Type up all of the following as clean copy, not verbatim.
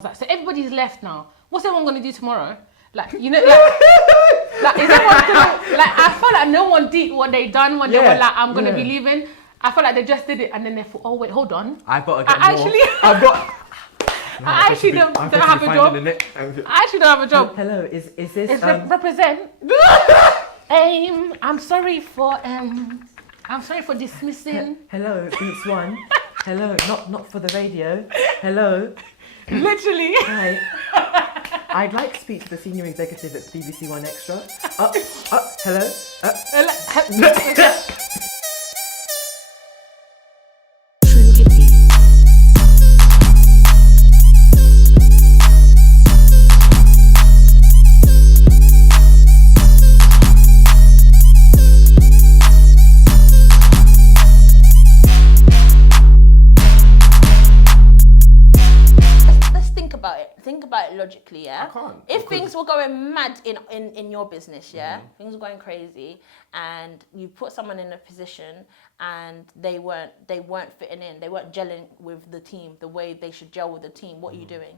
Like, so everybody's left now. What's everyone gonna do tomorrow? Like, you know, like is everyone gonna, like, I feel like no one did what they done when they were like, I'm gonna be leaving. I feel like they just did it and then they thought, oh wait, hold on. I've got to get more. I actually don't have a job. I actually don't have a job. Hello, is this represent? I'm sorry for dismissing. Hello, Beats One. Hello, not for the radio. Hello. Literally. Hi. I'd like to speak to the senior executive at BBC One Extra. Hello. Think about it logically, yeah? I can't. If things were going mad in your business, yeah? Things were going crazy and you put someone in a position and they weren't fitting in, they weren't gelling with the team the way they should gel with the team, what are you doing?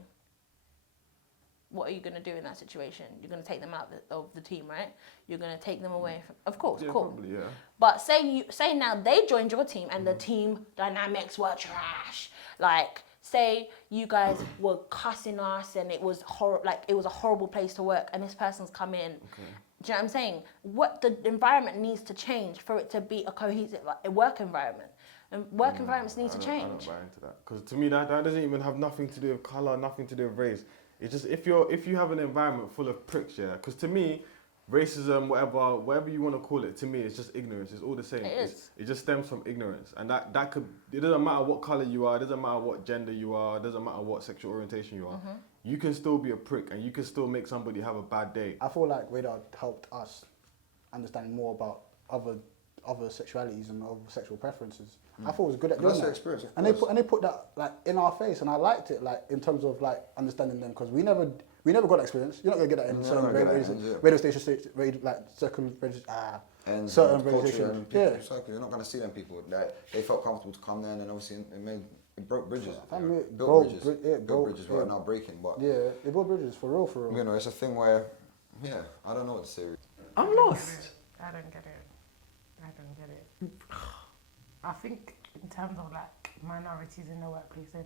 What are you going to do in that situation? You're going to take them out of the team, right? You're going to take them away from, of course, cool. Probably, yeah. But say now they joined your team and the team dynamics were trash. Like, say you guys were cussing us and it was it was a horrible place to work and this person's come in. Okay. Do you know what I'm saying? What the environment needs to change for it to be a cohesive work environment. And work environments need to change. I don't buy into that. Because to me that doesn't even have nothing to do with colour, nothing to do with race. It's just if you have an environment full of pricks, yeah. Because to me, racism, whatever you want to call it, to me it's just ignorance. It's all the same. It just stems from ignorance, and that could, it doesn't matter what color you are, it doesn't matter what gender you are, it doesn't matter what sexual orientation you are. You can still be a prick, and you can still make somebody have a bad day. I feel like Radar helped us understand more about other sexualities and other sexual preferences. I thought it was good at doing that. Experience, and they put that like in our face, and I liked it, like in terms of like understanding them, because we never got that experience. You're not gonna get that in certain radio stations, like certain radio stations. Yeah, exactly. You're not gonna see them people. Like, they felt comfortable to come there, and then obviously it broke bridges. Built bridges right now breaking, but yeah, it built bridges for real. You know, it's a thing where, I don't know what to say. I'm lost. I don't get it. I think in terms of like minorities in the workplace and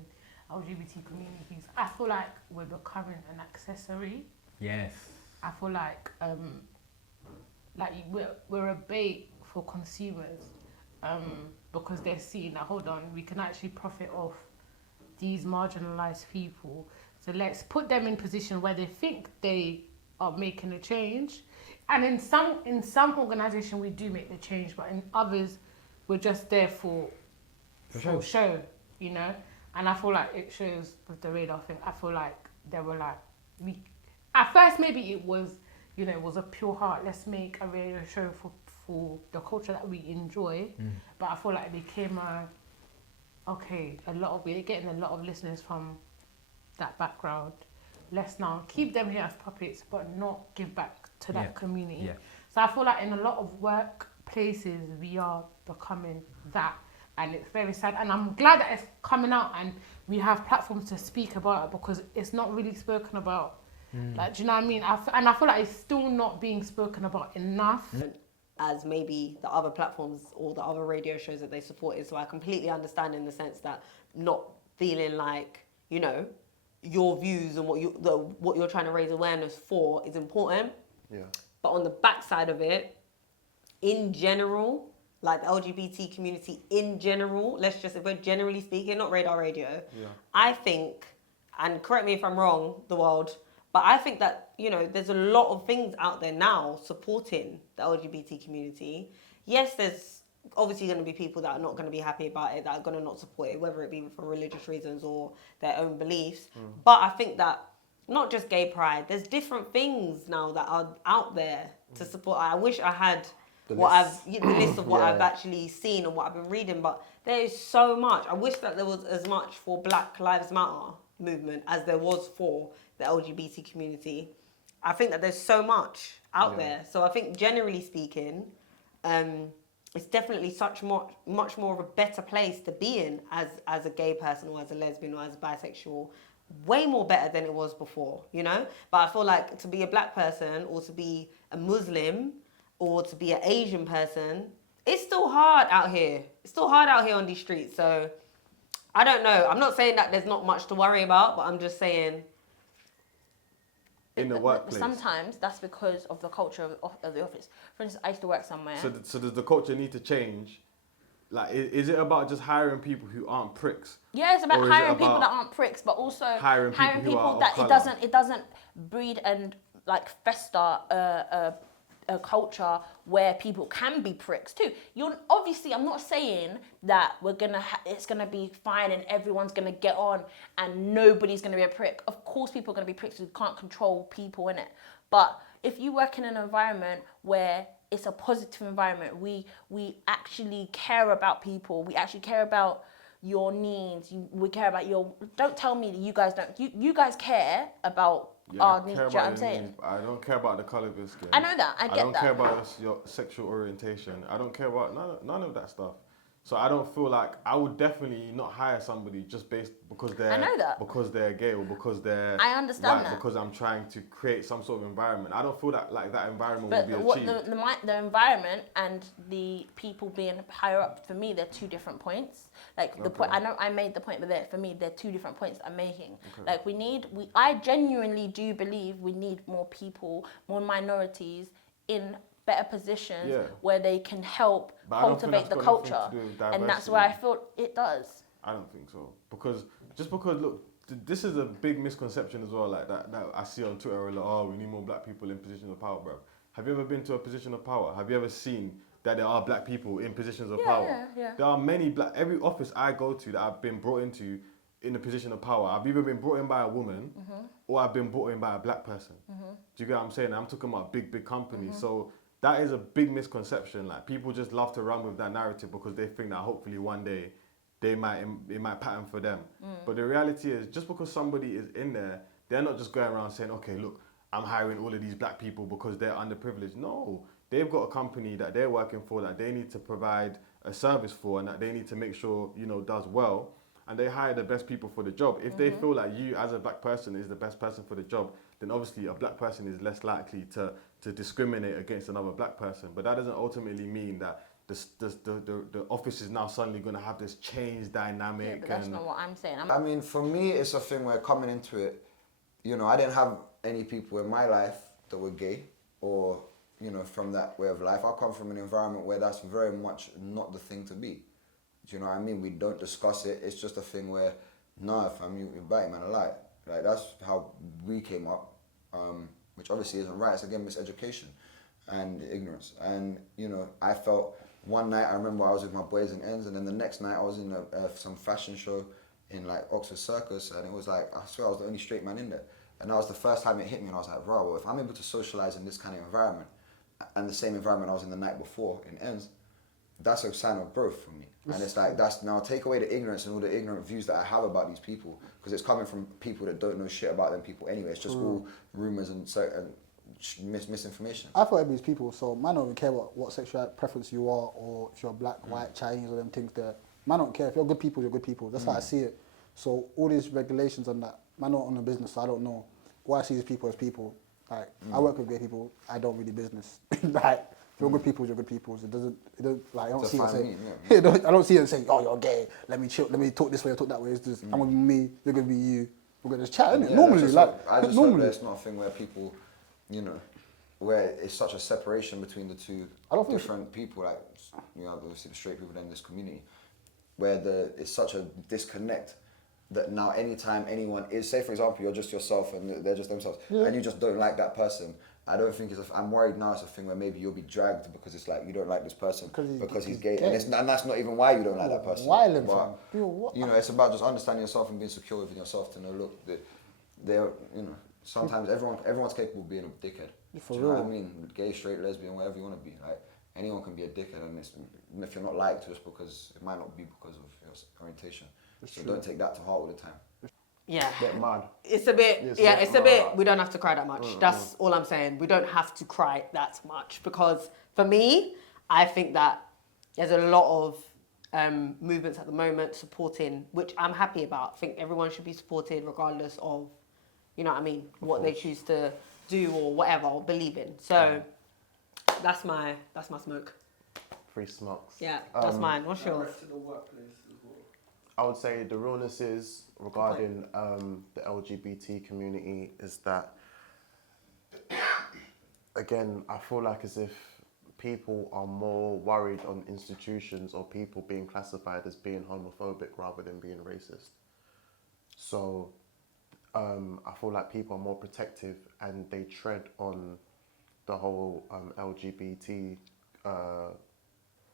LGBT communities, I feel like we're becoming an accessory. Yes. I feel like we're a bait for consumers because they're seeing that, hold on, we can actually profit off these marginalized people. So let's put them in position where they think they are making a change. And in some organization we do make the change, but in others we're just there for show, you know. And I feel like it shows with the Radar thing. I feel like they were like, at first maybe it was, you know, it was a pure heart. Let's make a radio show for the culture that we enjoy. But I feel like it became we're getting a lot of listeners from that background. Let's now keep them here as puppets, but not give back to that community. Yeah. So I feel like in a lot of workplaces, we are becoming that. And it's very sad. And I'm glad that it's coming out and we have platforms to speak about it, because it's not really spoken about. Like, do you know what I mean? And I feel like it's still not being spoken about enough. As maybe the other platforms or the other radio shows that they supported. So I completely understand in the sense that not feeling like, you know, your views and what you're trying to raise awareness for is important. Yeah. But on the backside of it, in general, like the LGBT community in general, if we're generally speaking, not Radar Radio, I think, and correct me if I'm wrong, the world, but I think that, you know, there's a lot of things out there now supporting the LGBT community. Yes, there's obviously going to be people that are not going to be happy about it, that are going to not support it, whether it be for religious reasons or their own beliefs. But I think that not just gay pride, there's different things now that are out there to support. I wish I had the list of what I've actually seen and what I've been reading, but there is so much. I wish that there was as much for Black Lives Matter movement as there was for the LGBT community. I think that there's so much out there. So I think generally speaking, it's definitely much more of a better place to be in as a gay person or as a lesbian or as a bisexual way more better than it was before, you know? But I feel like to be a black person or to be a Muslim or to be an Asian person, it's still hard out here. It's still hard out here on these streets. So I don't know. I'm not saying that there's not much to worry about, but I'm just saying... In the workplace. Sometimes that's because of the culture of the office. For instance, I used to work somewhere. So does the culture need to change? Like, is it about just hiring people who aren't pricks? Yeah, it's about hiring people that aren't pricks, but also hiring people that it doesn't breed and like fester a culture where people can be pricks too. I'm not saying that it's gonna be fine and everyone's gonna get on and nobody's gonna be a prick. Of course, people are gonna be pricks. We can't control people in it. But if you work in an environment where it's a positive environment, we actually care about people. We actually care about your needs. We care about your. Don't tell me that you guys don't. You guys care about our needs. Do you know what I'm saying? I don't care about the colour of your skin. I know that. I get that. I don't care about your sexual orientation. I don't care about none of that stuff. So I don't feel like I would definitely not hire somebody just because they're gay or because they're I understand white, that. because I'm trying to create some sort of environment. I don't feel that that environment will be achieved. The environment and the people being higher up, for me, they're two different points. Like the point, I know I made the point, but for me, they're two different points I'm making. Okay. Like I genuinely do believe we need more people, more minorities in better positions where they can help cultivate the culture, and that's where I feel it does. I don't think so, because look, this is a big misconception as well, like that I see on Twitter, like, oh, we need more black people in positions of power, bro. Have you ever been to a position of power? Have you ever seen that there are black people in positions of power? Yeah. There are many every office I go to that I've been brought into in a position of power, I've either been brought in by a woman or I've been brought in by a black person. Do you get what I'm saying? I'm talking about big companies. So that is a big misconception. Like, people just love to run with that narrative because they think that hopefully one day it might pattern for them. But the reality is, just because somebody is in there, they're not just going around saying, okay, look, I'm hiring all of these black people because they're underprivileged. No, they've got a company that they're working for that they need to provide a service for and that they need to make sure, does well. And they hire the best people for the job. If they feel like you as a black person is the best person for the job, then obviously a black person is less likely to discriminate against another black person. But that doesn't ultimately mean that the office is now suddenly going to have this change dynamic. Yeah, but that's not what I'm saying. I mean, for me, it's a thing where coming into it, I didn't have any people in my life that were gay or, from that way of life. I come from an environment where that's very much not the thing to be. Do you know what I mean? We don't discuss it. It's just a thing where, nah, fam, you're biting, man, alive. Like, that's how we came up, which obviously isn't right. It's, again, miseducation and ignorance. And, I felt one night, I remember I was with my boys in ends, and then the next night I was in some fashion show in, like, Oxford Circus, and it was like, I swear I was the only straight man in there. And that was the first time it hit me, and I was like, well, if I'm able to socialize in this kind of environment, and the same environment I was in the night before in ends, that's a sign of growth for me. And it's like, that's now take away the ignorance and all the ignorant views that I have about these people, because it's coming from people that don't know shit about them people anyway. It's just all rumours and misinformation. I thought these people, so man don't even care what sexual preference you are, or if you're black, white, Chinese, or them things there. Man don't care. If you're good people, you're good people. That's how I see it. So all these regulations and that, man not on the business, so I don't know. What I see these people as people. Like, I work with gay people, I don't really business. Like, if you're good people, you're good people. It doesn't like, I don't see it saying, I don't see it saying, oh, you're gay, let me chill, let me talk this way or talk that way. It's just, I'm gonna be me, you're gonna be you, we're gonna just chat, innit? Yeah, normally, like, I just normally. hope there's not a thing where people, where it's such a separation between the two different people, like, obviously the straight people in this community, where it's such a disconnect that now anytime anyone is, say for example, you're just yourself and they're just themselves, and you just don't like that person, I don't think I'm worried now it's a thing where maybe you'll be dragged because it's like you don't like this person because he's gay. And that's not even why you don't like that person. Violent, but, it's about just understanding yourself and being secure within yourself to know, look, they're, sometimes everyone's capable of being a dickhead. Do you know what I mean? Gay, straight, lesbian, whatever you want to be. Like, anyone can be a dickhead, and if you're not liked, just because it might not be because of your orientation. So don't take that to heart all the time. Yeah. Get mad. It's a bit, we don't have to cry that much. That's all I'm saying. We don't have to cry that much, because for me, I think that there's a lot of movements at the moment supporting, which I'm happy about. I think everyone should be supported regardless of, you know what I mean, what they choose to do or whatever or believe in. So that's my smoke. Free smokes. Yeah, that's mine. What's yours? To the workplace as well. I would say the realness is regarding the LGBT community is that, again, I feel like as if people are more worried on institutions or people being classified as being homophobic rather than being racist. So I feel like people are more protective and they tread on the whole LGBT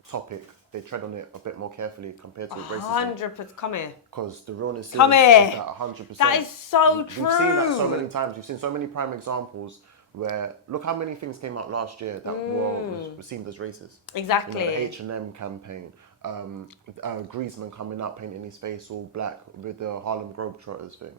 topic. They tread on it a bit more carefully compared to racism. 100%. Come here. Because the realness is Come here. that 100%. That is so We've true. seen that so many times. We've seen so many prime examples where, look how many things came out last year that were seen as racist. Exactly. You know, the H&M campaign, Griezmann coming out painting his face all black with the Harlem Globetrotters thing.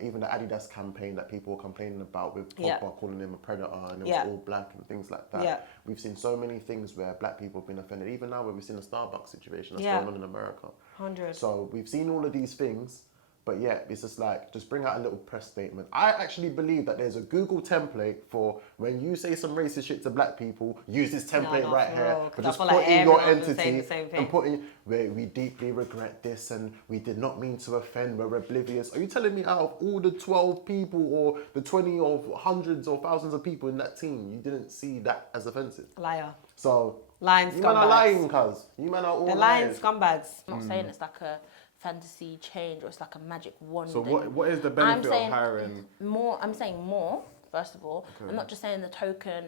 Even the Adidas campaign that people were complaining about with Pogba calling him a predator and it was all black and things like that. Yeah. We've seen so many things where black people have been offended. Even now where we've seen a Starbucks situation that's going on in America. 100. So we've seen all of these things, but yeah, it's just like, just bring out a little press statement. I actually believe that there's a Google template for when you say some racist shit to black people, use this template right here. But just put in your entity and put in, where we deeply regret this and we did not mean to offend, we're oblivious. Are you telling me out of all the 12 people or the 20 or hundreds or thousands of people in that team, you didn't see that as offensive? Liar. So, lying you man are scumbags. lying, cuz. You man are all They're lying lying. scumbags. I'm not saying it's like a fantasy change or it's like a magic wand. So what is the benefit of hiring? More. I'm saying more. First of all, I'm not just saying the token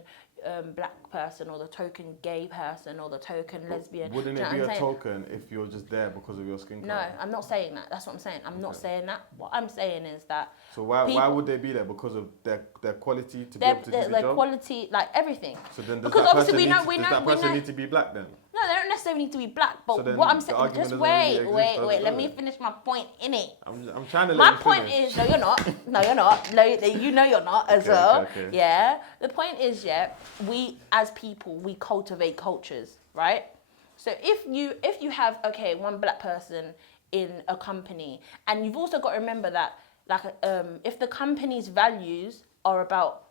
black person or the token gay person or the token lesbian. Wouldn't Do you it know be what a I'm saying? token if you're just there because of your skin No, color? I'm not saying that. That's what I'm saying. I'm not saying that. What I'm saying is that. So why would they be there? Because of their quality to be able to do the their job? quality, like everything. So then does Because that obviously person does that person need to be black then? No, they don't necessarily need to be black. But So then what I'm the saying, argument just doesn't wait, really exist, wait. Let does me it? finish my point, innit? I'm trying to let My you point finish. is, no, you're not. No, you're not. No, you know you're not as Okay, well. okay. Yeah. The point is, we as people, we cultivate cultures, right? So if you have one black person in a company, and you've also got to remember that if the company's values are about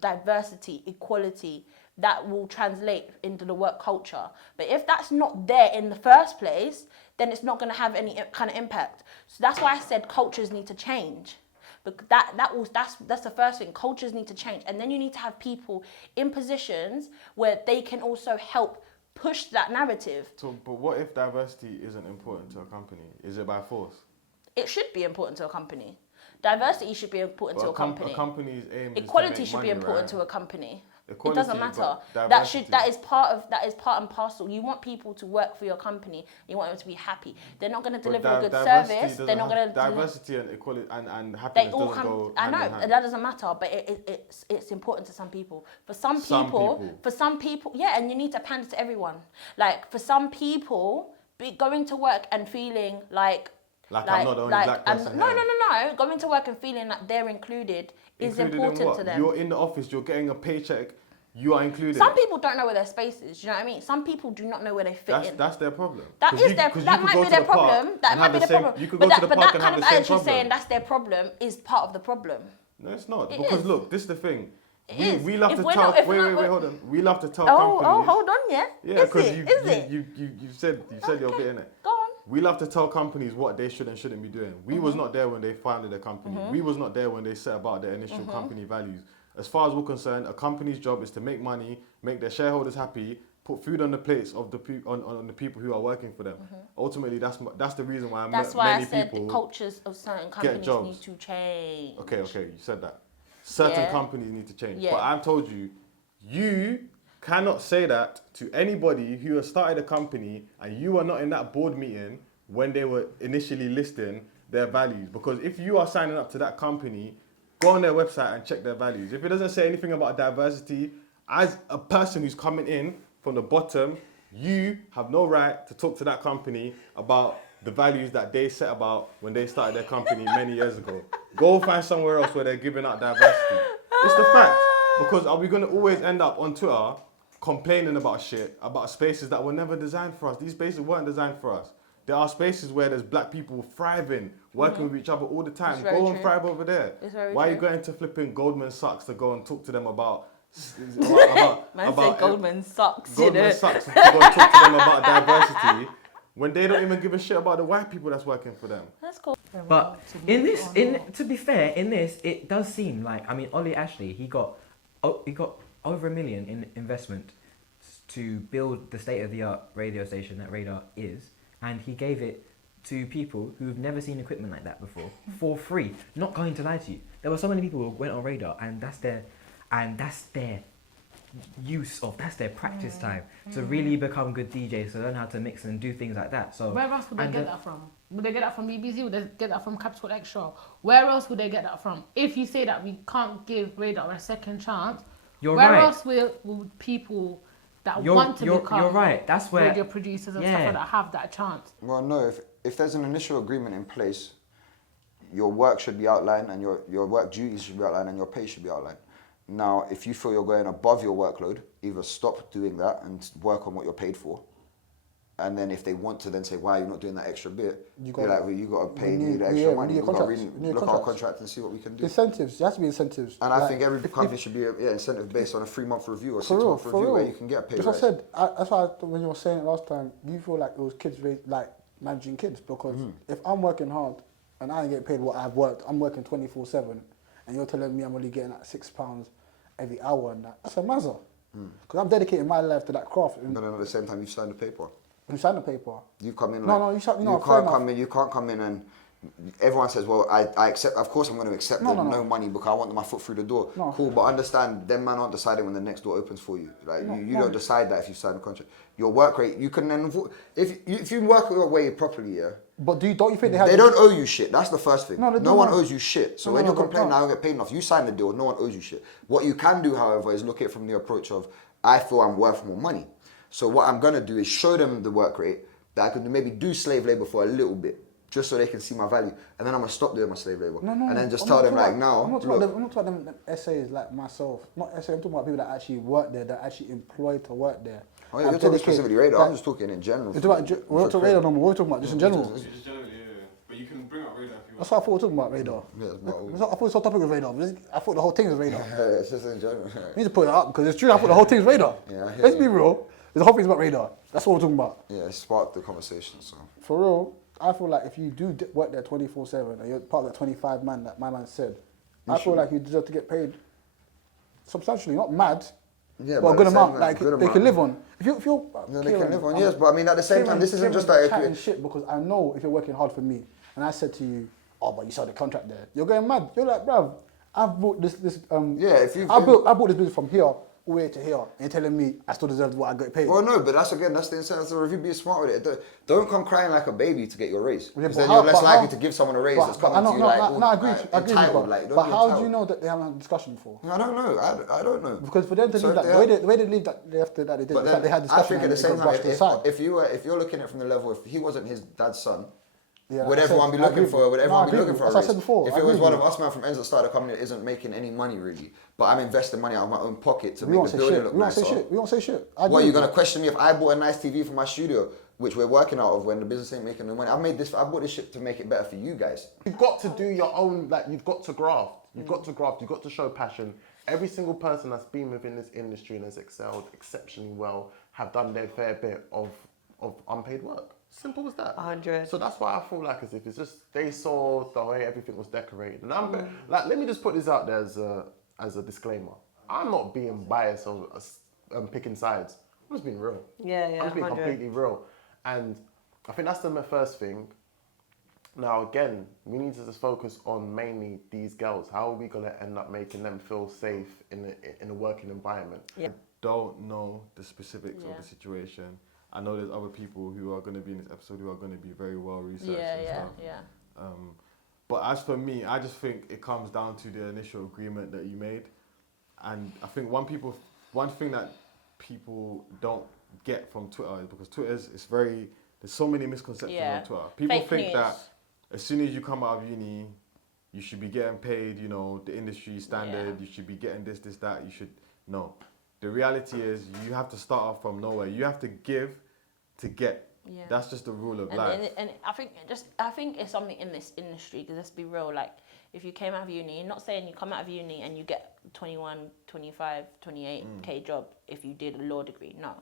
diversity, equality, that will translate into the work culture. But if that's not there in the first place, then it's not going to have any kind of impact. So that's why I said cultures need to change. But that's the first thing. Cultures need to change, and then you need to have people in positions where they can also help push that narrative. So, but what if diversity isn't important to a company? Is it by force? It should be important to a company. Diversity should be important to a company. A company's aim Equality is to should make be money, important right? to a company. Equality, It doesn't matter. but That is part and parcel. You want people to work for your company. You want them to be happy. They're not going to deliver a good service. They're not going to diversity and equality and happiness doesn't go I hand in know hand. that doesn't matter, but it's important to some people. For some people, yeah, and you need to pander to everyone. Like for some people, going to work and feeling like I'm not the only black person no, here. going to work and feeling like they're included is Included in important what? to them. You're in the office, you're getting a paycheck, you are included. Some people don't know where their space is. Do you know what I mean? Some people do not know where they fit in. That's their problem. That might be their problem. That might be their problem. You could But go to the that park and kind have of the same attitude problem. saying that's their problem is part of the problem. No, it's not. It Because is. look, this is the thing. It is. We love If to we're tell. not- if Wait, we're not- hold on. We love to tell Oh, companies. hold on, yeah. Yeah, because Is it? you said your bit in it. Go on. We love to tell companies what they should and shouldn't be doing. We was not there when they founded a company. We was not there when they set about their initial company values. As far as we're concerned, a company's job is to make money, make their shareholders happy, put food on the plates of on the people who are working for them. Ultimately, that's the reason why That's why I many said the people cultures of certain companies jobs. need to change. Okay, you said that. Certain Yeah. companies need to change. Yeah. But I've told you, you cannot say that to anybody who has started a company and you are not in that board meeting when they were initially listing their values. Because if you are signing up to that company, go on their website and check their values. If it doesn't say anything about diversity, as a person who's coming in from the bottom, you have no right to talk to that company about the values that they set about when they started their company many years ago. Go find somewhere else where they're giving out diversity. It's the fact. Because are we going to always end up on Twitter complaining about shit, about spaces that were never designed for us. These spaces weren't designed for us. There are spaces where there's black people thriving, working with each other all the time. It's very Go and true. thrive over there. It's very Why are you true. going to flipping Goldman Sachs to go and talk to them about Man said Goldman Sachs, Goldman Sachs to go and talk to them about diversity when they don't even give a shit about the white people that's working for them? That's cool. But to be fair, in this, it does seem like, I mean, Ollie Ashley, he got over $1 million in investment to build the state-of-the-art radio station that Radar is, and he gave it to people who've never seen equipment like that before for free. Not going to lie to you, there were so many people who went on Radar, and that's their that's their practice time to really become good DJs, to learn how to mix and do things like that. So where else would they get that from? Would they get that from BBC? Would they get that from Capital Extra? Where else would they get that from? If you say that we can't give Radar a second chance, You're where right. else will people that want to become you're right. That's where radio producers and stuff like that have that chance? Well, no, if there's an initial agreement in place, your work should be outlined and your work duties should be outlined and your pay should be outlined. Now, if you feel you're going above your workload, either stop doing that and work on what you're paid for. And then if they want to then say, why are you not doing that extra bit? You got to pay me the extra money. We've got to look at our contract and see what we can do. Incentives, there has to be incentives. And I think every company should be incentive based on a 3-month review or 6-month review where you can get a pay rise. As I said, that's why when you were saying it last time, you feel like it was kids like managing kids, because if I'm working hard and I ain't getting paid what I've worked, I'm working 24/7, and you're telling me I'm only getting like £6 every hour, and that's a mazza. Because I'm dedicating my life to that craft. But then at the same time, you've signed the paper. You signed the paper. You come in. You can't come in. You can't come in and everyone says, "Well, I accept. Of course, I'm going to accept no money because I want my foot through the door." No. Cool, but understand, them man aren't deciding when the next door opens for you. Like you don't decide that if you sign a contract. Your work rate, you can then if you work your way properly, yeah. But don't you think they have? They don't owe you shit. That's the first thing. No one owes you shit. So when you're complaining, I don't get paid enough. You signed the deal. No one owes you shit. What you can do, however, is look at it from the approach of, I feel I'm worth more money. So what I'm gonna do is show them the work rate that I could maybe do slave labor for a little bit, just so they can see my value, and then I'm gonna stop doing my slave labor. And then just tell them like, now. I'm not talking about them SAs like myself. Not SA. I'm talking about people that actually work there, that actually employed to work there. Oh, yeah, you're talking specifically Radar. I'm just talking in general. We're not talking Radar no more. We're talking about just in general. Just generally, yeah. But you can bring up Radar if you want. That's what I thought we were talking about Radar. Yeah, I thought it's a topic with Radar. I thought the whole thing was Radar. it's just in general. We need to put it up because it's true. I thought the whole thing's Radar. Yeah, I hear Let's you. be real. The whole thing's about Radar. That's what we're talking about. Yeah, it sparked the conversation. So For real, I feel like if you do work there 24/7 and you're part of that 25 man that my man said, I feel like you deserve to get paid substantially, not mad, yeah, but a good the amount, same, like good they amount. can live on. If you're No, they can live on, yes, but I mean at the same time, this isn't just like chatting shit, because I know if you're working hard for me, and I said to you, oh, but you saw the contract there, you're going mad. You're like, bruv, I've bought this I bought this business from here all the way to here, and you're telling me I still deserve what I got paid. Well, no, but that's the incentive of the review. Be smart with it. Don't come crying like a baby to get your raise. Yeah, Because but then how- you're less but likely how- to give someone a raise that's But coming to you like, I agree. entitled. Like, don't But be how do entitled. you know that they haven't had a discussion before? I don't know. I don't know. Because for them to So leave that, they the way they leave that after that they did, But it's then like they had I discussion think at and the it same got time, brushed aside. if you're looking at it from the level, if he wasn't his dad's son, Yeah, would like I everyone said, be I looking agree for? with Would you. everyone No, be I looking agree for with a you. As I raise? said before, If I it was agree one with of us man from Ends that started a company that isn't making any money really, but I'm investing money out of my own pocket to We make won't the say building shit. look We won't say nicer. shit. We won't say shit. I What, agree you're with gonna you. question me if I bought a nice TV for my studio, which we're working out of when the business ain't making no money? I bought this shit to make it better for you guys. You've got to do your own, like, you've got to graft. You've got to graft, you've got to show passion. Every single person that's been within this industry and has excelled exceptionally well have done their fair bit of unpaid work. Simple as that. 100. So that's why I feel like as if it's just, they saw the way everything was decorated. And like, let me just put this out there as a disclaimer. I'm not being biased or picking sides. I'm just being real. Yeah, I'm just being 100. completely real. And I think that's the first thing. Now, again, we need to just focus on mainly these girls. How are we going to end up making them feel safe in a working environment? Yeah. Don't know the specifics of the situation. I know there's other people who are going to be in this episode who are going to be very well researched and stuff. But as for me, I just think it comes down to the initial agreement that you made. And I think one thing that people don't get from Twitter is because there's so many misconceptions on Twitter. People Fake think news. that as soon as you come out of uni, you should be getting paid, the industry standard, you should be getting this, that, you should, no. the reality is you have to start off from nowhere. You have to give to get. Yeah. That's just the rule of life. And I think it's something in this industry, because let's be real, like if you came out of uni, not saying you come out of uni and you get 21, 25, 28k job if you did a law degree, no.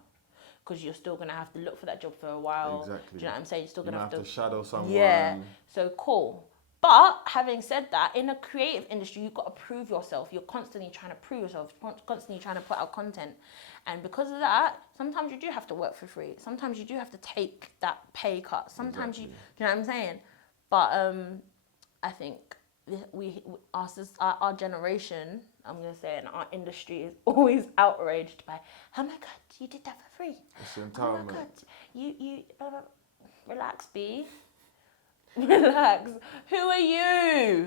Because you're still going to have to look for that job for a while. Exactly. Do you know what I'm saying? You're still going to have to shadow someone. Yeah. So cool. But having said that, in a creative industry, you've got to prove yourself. You're constantly trying to prove yourself, constantly trying to put out content. And because of that, sometimes you do have to work for free. Sometimes you do have to take that pay cut. Sometimes do you know what I'm saying? But I think our generation, I'm going to say, in our industry is always outraged by, oh my God, you did that for free. It's Oh entitlement. my God, you relax, B. Relax. Who are you?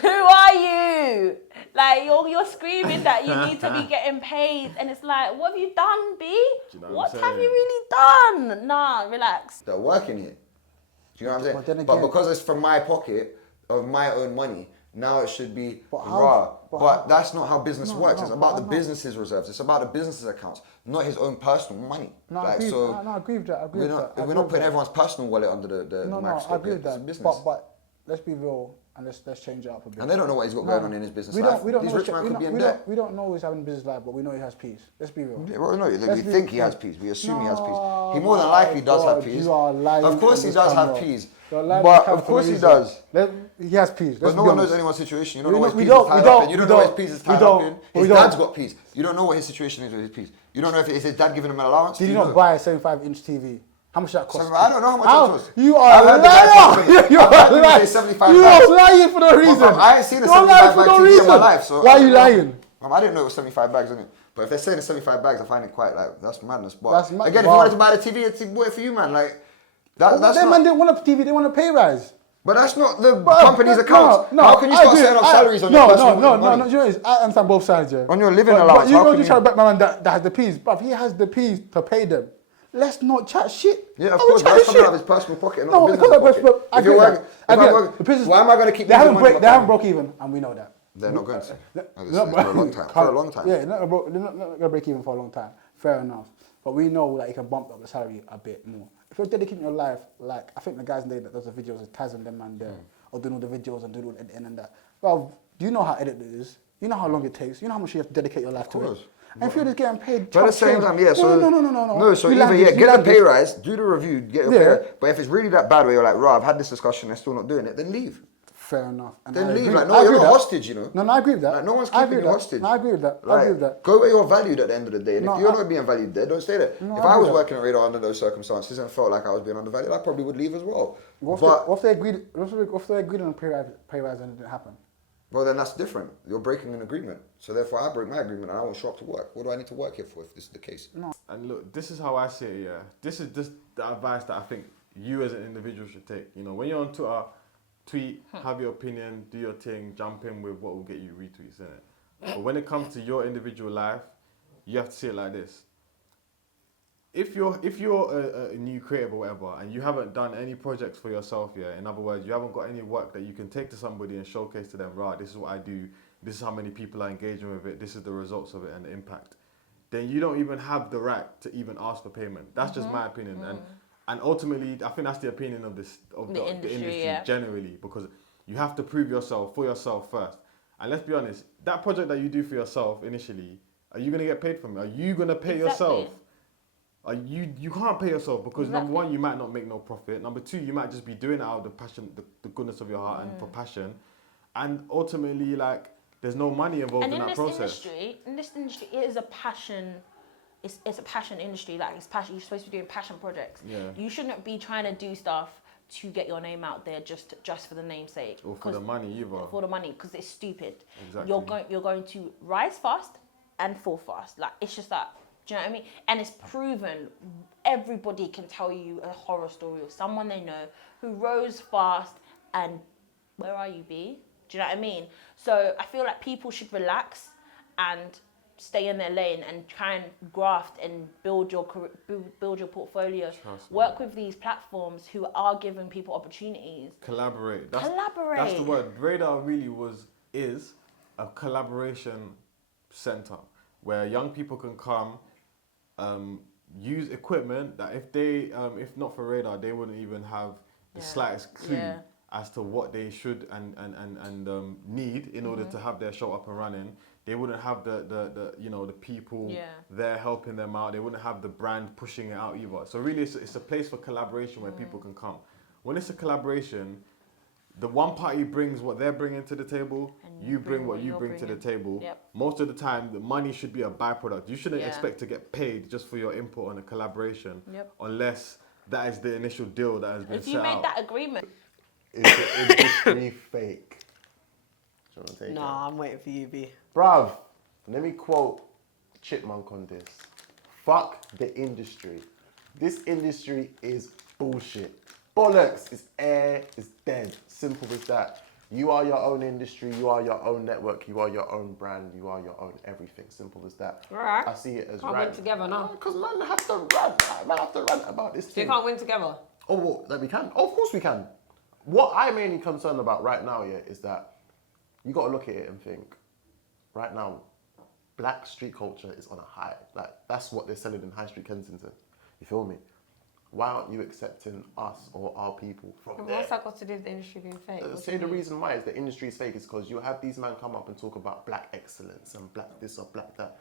Who are you? Like you're screaming that you need to be getting paid, and it's like, what have you done, B? Do you know What I'm have you saying? really done? Nah, relax. That are working here. Do you know what I'm saying? But then But again- because it's from my pocket, of my own money, now it should be But how- raw. but But how- that's not how business works. It's but about I the know. business's reserves. It's about the business's accounts, not his own personal money. No, I like, agree. so I agree with that. I agree we're with not, that. I we're agree not with putting that. everyone's personal wallet under the No, I microscope. agree with It's a that. business. But let's be real and let's change it up a bit. And they don't know what he's got going on in his business we life. don't These know rich he's- man we could don't- be in we debt. don't- We don't know he's having a business life, but we know he has peace. Let's be real. Yeah, well, no, we Let's be- think he has peace. We assume he has peace. He more than Oh likely my does have God, peace. you are lying Of course on he this does have camera. peace. You're lying on But this camera of for course no he reason. does. He has peace. But Let's no be one knows honest. anyone's situation. You don't We know what don't- his we peace is don't- tied we up don't- in. You we don't know what don't- his peace is we tied don't- up in. we His don't. dad's got peace. You don't know what his situation is with his peace. You don't know if it's his dad giving him an allowance. Did Do he you not know? buy a 75-inch TV? How much that cost? I don't know how much it was. You I are heard the guy lying. talking. You I heard are him say lying. 75 You bags. are lying for no reason. I ain't seen a You're 75 lying for bag no TV in reason. my life. So Why I are you don't know. lying? I didn't know it was 75 bags in it. But if they're saying it's 75 bags, I find it quite like, that's madness. But That's mad- again, if you wow. wanted to buy the TV, it's worth for you, man. Like, that's Them not. man didn't want a TV. They want a pay rise. But that's not the But, company's accounts. No, How can you I start agree. setting up salaries on your No, personal no, money? you know, I understand both sides, yeah. On your living But allowance, you how go can to you- try to back my man that has the peas, but he has the peas to pay them. Let's not chat shit. Yeah, of Don't course, chat that's this coming shit. out of his personal pocket, not No, the because business pocket. I If you're agree working, with that. I if agree I'm with working, that. The business- why am I going to keep They losing haven't money? they haven't broke even, and we know that. They're not going to. They're It's not for a long time. For a long time. Yeah, they're not going to break even for a long time. Fair enough. But we know that you can bump up the salary a bit more. If you're dedicating your life, like I think the guys that does the videos is Taz and them and there, or doing all the videos and doing all the editing and that. Well, do you know how edit it is? You know how long it takes. You know how much you have to dedicate your life to it. course. And if you're just getting paid, But at the chop same change- time, yeah, so... no. No, so You either, land yeah, this, you get the land pay this. rise, do the review, get a Yeah. pay rise. But if it's really that bad where you're like, right, I've had this discussion, they're still not doing it, then leave. Fair enough. And Then I leave. agree- Like, I no, agree you're with not that. hostage, you know? No, I agree with that. Like, no one's I agree keeping with you that. hostage. No, I agree with that. I Like, agree with that. go where you're valued at the end of the day. And No, if you're I- not being valued there, don't stay there. No, if I I was agree with working at Radar under those circumstances and felt like I was being undervalued, I probably would leave as well. What But, if they agreed? What if they agreed on a pay rise and it didn't happen? well, then that's different. You're breaking an agreement. So therefore, I break my agreement and I won't show up to work. What do I need to work here for if this is the case? And look, this is how I see it, yeah. This is just the advice that I think you as an individual should take. You know, when you're on Twitter, tweet, have your opinion, do your thing, jump in with what will get you retweets, innit? But when it comes to your individual life, you have to see it like this. If you're a new creative or whatever, and you haven't done any projects for yourself, yeah, in other words, you haven't got any work that you can take to somebody and showcase to them, right, this is what I do, this is how many people are engaging with it, this is the results of it and the impact, then you don't even have the right to even ask for payment. That's just my opinion. And ultimately, I think that's the opinion of the industry yeah. generally, because you have to prove yourself for yourself first. And let's be honest, that project that you do for yourself initially, are you going to get paid from it? Are you going to pay yourself? You can't pay yourself because number one, you might not make no profit. Number two, you might just be doing it out of the passion, the goodness of your heart and for passion. And ultimately, like, there's no money involved in that process. In this industry, it is a passion. It's a passion industry. Like, it's passion. You're supposed to be doing passion projects. Yeah. You shouldn't be trying to do stuff to get your name out there just for the name's sake. Or for the money either. For the money, because it's stupid. Exactly. You're going to rise fast and fall fast. Like, it's just that. Do you know what I mean? And it's proven. Everybody can tell you a horror story of someone they know who rose fast and where are you, B? Do you know what I mean? So I feel like people should relax and stay in their lane and try and graft and build your portfolio. Work with these platforms who are giving people opportunities. Collaborate. Collaborate. That's the word. Radar really is a collaboration center where young people can come, use equipment that if they, if not for radar, they wouldn't even have the slightest clue as to what they should and need in order to have their show up and running. They wouldn't have the you know, the people there helping them out. They wouldn't have the brand pushing it out either. So really, it's a place for collaboration where people can come. When it's a collaboration, the one party brings what they're bringing to the table, and you bring what you bring to the table. Most of the time, the money should be a byproduct. You shouldn't expect to get paid just for your input on a collaboration, unless that is the initial deal that has been set out. If you made that agreement. Is the industry fake? Nah, I'm waiting for you, B. Bruv, let me quote Chipmunk on this. Fuck the industry. This industry is bullshit. Bollocks. It's air. It's dead. Simple as that. You are your own industry. You are your own network. You are your own brand. You are your own everything. Simple as that. Right. I see it as Can't win together now. Because man have to rant. Man have to rant about this So thing. you can't win together? Oh, well, that we can. Oh, of course we can. What I'm mainly concerned about right now, is that you got to look at it and think, right now, black street culture is on a high. Like, that's what they're selling in High Street Kensington. You feel me? Why aren't you accepting us or our people from there? What's that got to do with the industry being fake? Say the reason why is the industry is fake is because you have these men come up and talk about black excellence and black this or black that.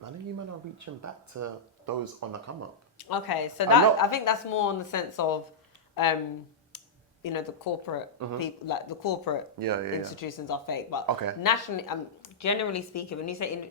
None of you men are reaching back to those on the come up. Okay, so that I think that's more in the sense of, you know, the corporate people, like the corporate institutions are fake. But nationally, generally speaking,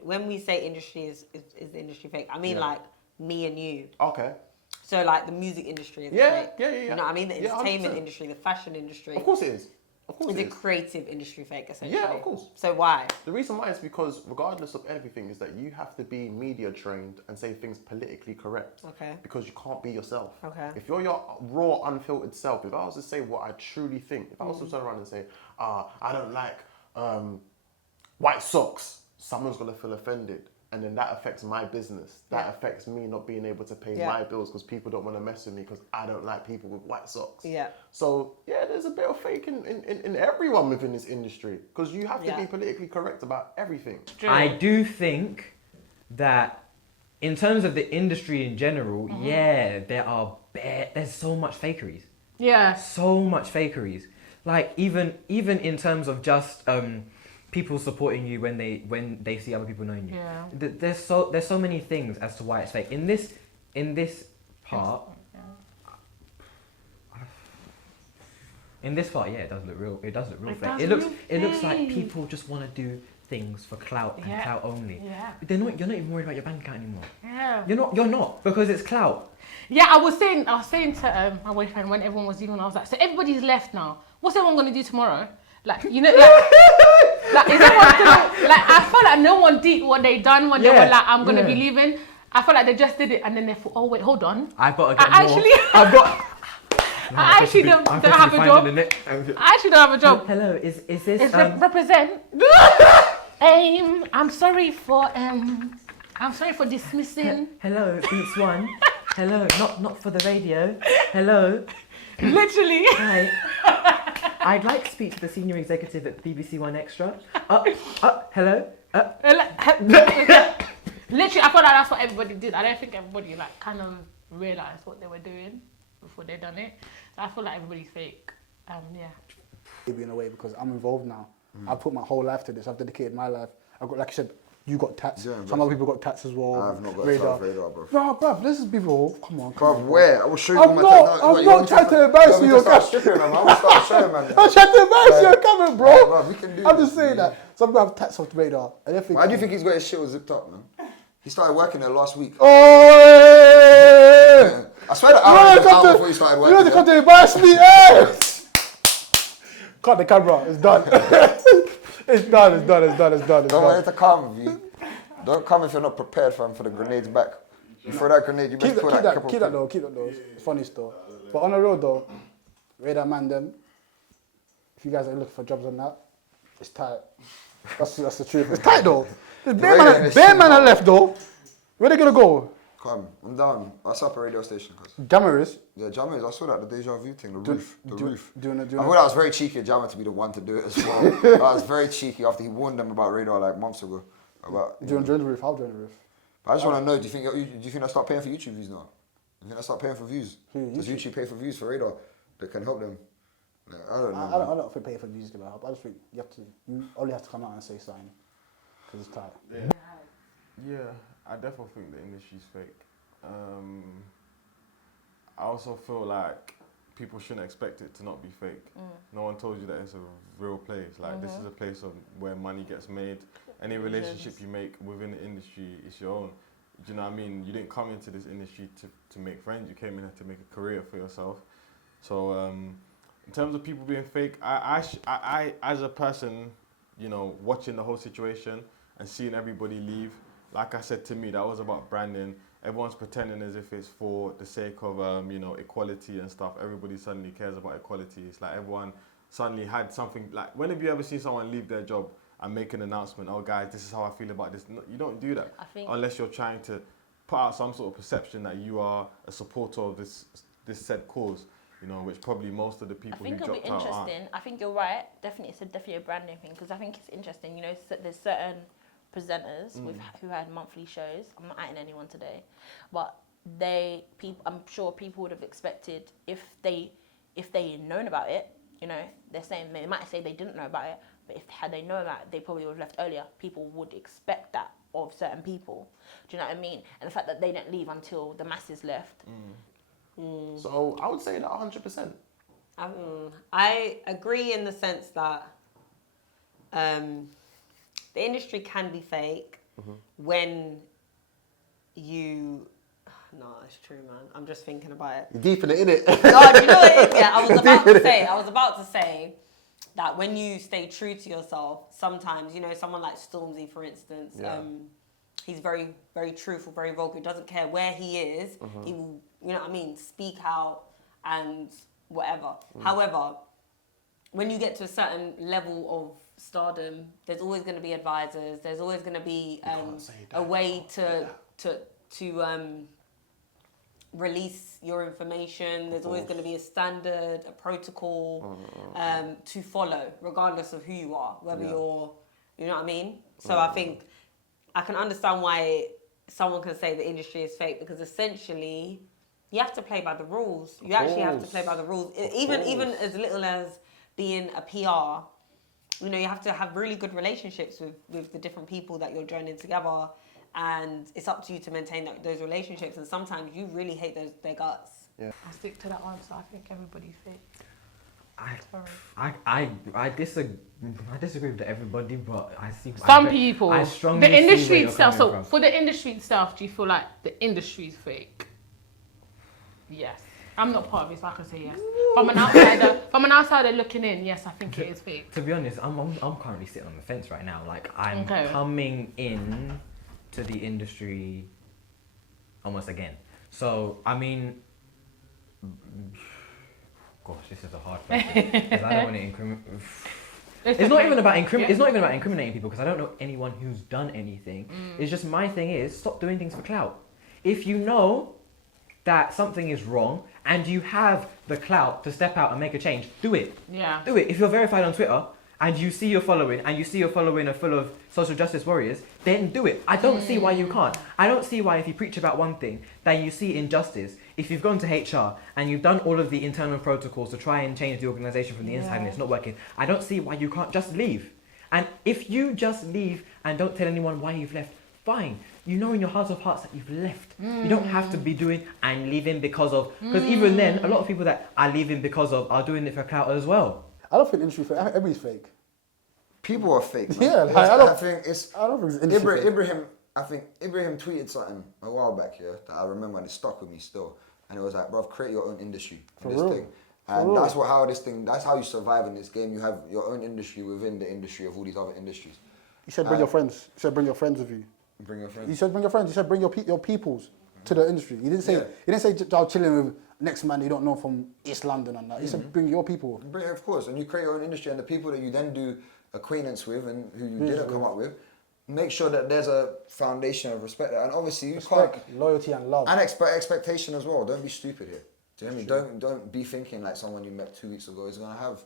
when we say industry is the industry fake, I mean like me and you. Okay. So like the music industry is fake. You know what I mean? The entertainment industry, the fashion industry. Of course it is. Of course is the creative industry fake, essentially? Yeah, of course. So why? The reason why is because regardless of everything is that you have to be media trained and say things politically correct. Okay. Because you can't be yourself. Okay. If you're your raw, unfiltered self, if I was to say what I truly think, if I was to turn around and say, I don't like white socks, someone's going to feel offended. And then that affects my business. That affects me not being able to pay my bills because people don't want to mess with me because I don't like people with white socks. Yeah. So, there's a bit of fake in everyone within this industry because you have to be politically correct about everything. I do think that in terms of the industry in general, there's so much fakeries. Yeah. So much fakeries. Like even in terms of just people supporting you when they see other people knowing you. Yeah. There's so many things as to why it's fake. In this part, it does look real. It does look real fake. It looks like people just want to do things for clout and clout only. Yeah. You're not even worried about your bank account anymore. Yeah. You're not because it's clout. Yeah, I was saying to my boyfriend when everyone was leaving, I was like, so everybody's left now. What's everyone gonna do tomorrow? Like, you know, like is everyone gonna, like, I feel like no one did what they done when they were like, I'm gonna be leaving. I feel like they just did it and then they thought, oh wait, hold on. I've got to get more. I actually don't have a job. I actually don't have a job. Hello, is this? It's represent. I'm sorry for dismissing. Hello, Beats One. Hello, not for the radio. Hello. Literally. Hi. I'd like to speak to the senior executive at BBC One Extra. Hello. Literally, I feel like that's what everybody did. I don't think everybody like kind of realised what they were doing before they done it. So I feel like everybody's fake. Maybe in a way because I'm involved now. I put my whole life to this. I've dedicated my life. I've got, like you said, you got tats. Yeah, some other people got tats as well. I've not got radar, bro. Bro, bruv, this is people. Come on. Where? I will show you I'm not trying to embarrass you. I'm start showing, man. I'm trying to embarrass you. Come on, bro. Yeah, bro, we can do I'm just saying that. Some people have tats off the radar. Why do you think he's got his shit all zipped up, man? He started working there last week. Oh! Yeah. I swear that I was out before he started working. You know, come to embarrass me. Cut the camera. It's done. It's done. Don't want it to come with you. Don't come if you're not prepared, fam, for the grenades back. You throw that grenade, you best put that couple. Keep that though. It's funny still. But on the road though, radar man them. If you guys are looking for jobs on that, it's tight. That's the truth. It's tight though. There's bare man are left though. Where they gonna go? Come, I'm down. What's up a radio station? Jammer is? Yeah, Jammer is. I saw that, the deja vu thing, the roof. I thought that was very cheeky of Jammer to be the one to do it as well. That was very cheeky after he warned them about radar like months ago. About, Do you join the roof? I'll join the roof. I just want to know, do you think I start paying for YouTube views now? Do you think I start paying for views? Does YouTube? YouTube pay for views for Radar that can help them? Like, I don't know. I don't think paying for views is gonna help. I just think you only have to come out and say something because it's tight. Yeah, I definitely think the industry's fake. I also feel like people shouldn't expect it to not be fake. No one told you that it's a real place. Like this is a place where money gets made. Any relationship you make within the industry is your own. Do you know what I mean? You didn't come into this industry to make friends. You came in here to make a career for yourself. So in terms of people being fake, I as a person, you know, watching the whole situation and seeing everybody leave, like I said, to me, that was about branding. Everyone's pretending as if it's for the sake of, you know, equality and stuff. Everybody suddenly cares about equality. It's like everyone suddenly had something, like, when have you ever seen someone leave their job and make an announcement, oh guys, this is how I feel about this? No, you don't do that unless you're trying to put out some sort of perception that you are a supporter of this said cause, you know, which probably most of the people who dropped out aren't. I think it'll be interesting. I think you're right. Definitely, it's definitely a branding thing because I think it's interesting. You know, there's certain presenters who had monthly shows. I'm not adding anyone today, but I'm sure people would have expected if they had known about it. You know, they're saying they might say they didn't know about it, but had they known about it, they probably would have left earlier. People would expect that of certain people. Do you know what I mean? And the fact that they didn't leave until the masses left. So I would say that 100%. I agree in the sense that the industry can be fake when you... No, it's true, man. I'm just thinking about it. You're deep in it, innit? No, do you know what it is? Yeah, I was about to say that when you stay true to yourself, sometimes, you know, someone like Stormzy, for instance, he's very, very truthful, very vocal. He doesn't care where he is. He will, you know what I mean, speak out and whatever. However, when you get to a certain level of stardom, there's always going to be advisors. There's always going to be a way to release your information. There's always going to be a standard, a protocol to follow, regardless of who you are, whether you're, you know what I mean? So I think I can understand why someone can say the industry is fake, because essentially you have to play by the rules. You actually have to play by the rules. Even as little as being a PR, you know, you have to have really good relationships with the different people that you're joining together. And it's up to you to maintain those relationships. And sometimes you really hate their guts. I'll stick to that answer. I think everybody's fake. I disagree with everybody, but I see some people. I strongly the industry see where you're itself. coming So from. for the industry itself, do you feel like the industry's fake? Yes. I'm not part of it, so I can say yes. From an outsider looking in, yes, I think it is fake. To be honest, I'm currently sitting on the fence right now. Like I'm coming in to the industry almost again. So I mean, gosh, this is a hard question because I don't want to incriminate. It's not even about incriminating people because I don't know anyone who's done anything. It's just my thing is stop doing things for clout. If you know that something is wrong and you have the clout to step out and make a change, do it. Yeah. Do it. If you're verified on Twitter and you see your following are full of social justice warriors, then do it. I don't see why you can't. I don't see why if you preach about one thing, that you see injustice. If you've gone to HR and you've done all of the internal protocols to try and change the organisation from the inside and it's not working, I don't see why you can't just leave. And if you just leave and don't tell anyone why you've left, fine. You know in your heart of hearts that you've left. You don't have to be doing, I'm leaving because of... Because even then, a lot of people that are leaving because of are doing it for clout as well. I don't think the industry fake. Everybody's fake. People are fake, man. Yeah, like, I don't think it's industry fake. I think Ibrahim tweeted something a while back here that I remember and it stuck with me still. And it was like, bruv, create your own industry in this thing. And that's how you survive in this game. You have your own industry within the industry of all these other industries. You said bring your friends. You said bring your friends with you. Bring your friends. You said bring your friends. You said bring your peoples to the industry. You didn't say y'all chilling with next man you don't know from East London and that. You said bring your people. Of course, and you create your own industry and the people that you then do acquaintance with and who you didn't come up with, make sure that there's a foundation of respect there. And obviously you can't... Loyalty and love. And expectation as well. Don't be stupid here. Do you know what I mean? Don't be thinking like someone you met 2 weeks ago is going to have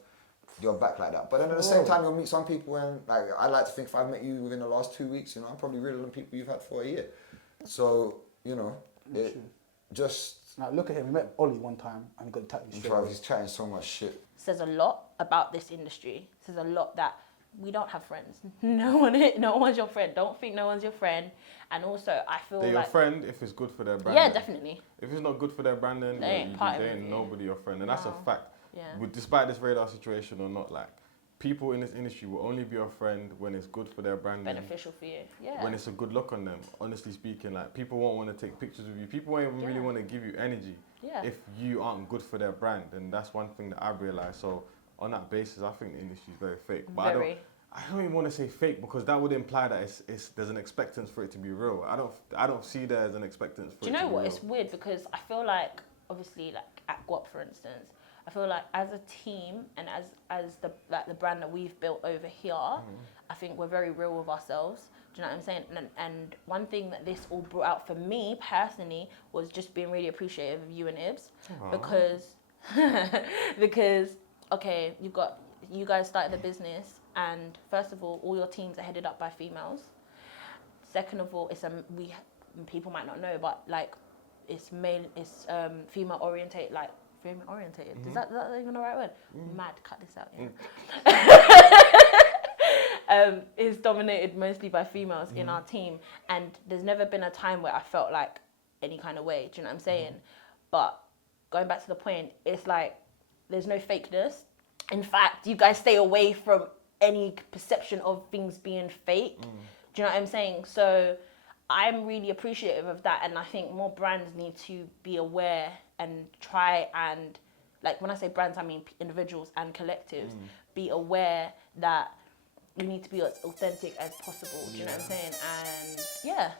your back like that. But then at the same time, you'll meet some people, and like I like to think if I've met you within the last 2 weeks, you know, I'm probably realer than people you've had for a year. So, you know, it just... Now look at him. We met Ollie one time and he got attacked straight away. He's chatting so much shit. Says a lot about this industry. Says a lot that we don't have friends. No one's your friend. Don't think no one's your friend. And also, I feel they're like... your friend if it's good for their brand. Yeah, definitely. If it's not good for their brand, then they ain't nobody your friend. And that's a fact. Yeah. Despite this radar situation or not, like, people in this industry will only be your friend when it's good for their brand. Beneficial for you. Yeah. When it's a good look on them. Honestly speaking, like, people won't want to take pictures with you. People won't even really want to give you energy if you aren't good for their brand. And that's one thing that I've realised. So on that basis, I think the industry is very fake. But I don't even want to say fake because that would imply that there's an expectance for it to be real. I don't see there as an expectance for it to be real. Do you know what? It's weird because I feel like, obviously, like at GUAP, for instance, I feel like as a team and as the brand that we've built over here, I think we're very real with ourselves. Do you know what I'm saying? And one thing that this all brought out for me personally was just being really appreciative of you and Ibs because okay, you guys started the business, and first of all your teams are headed up by females. Second of all, people might not know, but like it's female orientated, like female orientated. Is that even the right word? Mad, cut this out. Yeah. Is dominated mostly by females in our team, and there's never been a time where I felt like any kind of way. Do you know what I'm saying? But going back to the point, it's like there's no fakeness. In fact, you guys stay away from any perception of things being fake. Do you know what I'm saying? So I'm really appreciative of that, and I think more brands need to be aware and try and, like, when I say brands, I mean individuals and collectives, be aware that you need to be as authentic as possible. Do you know what I'm saying? And yeah,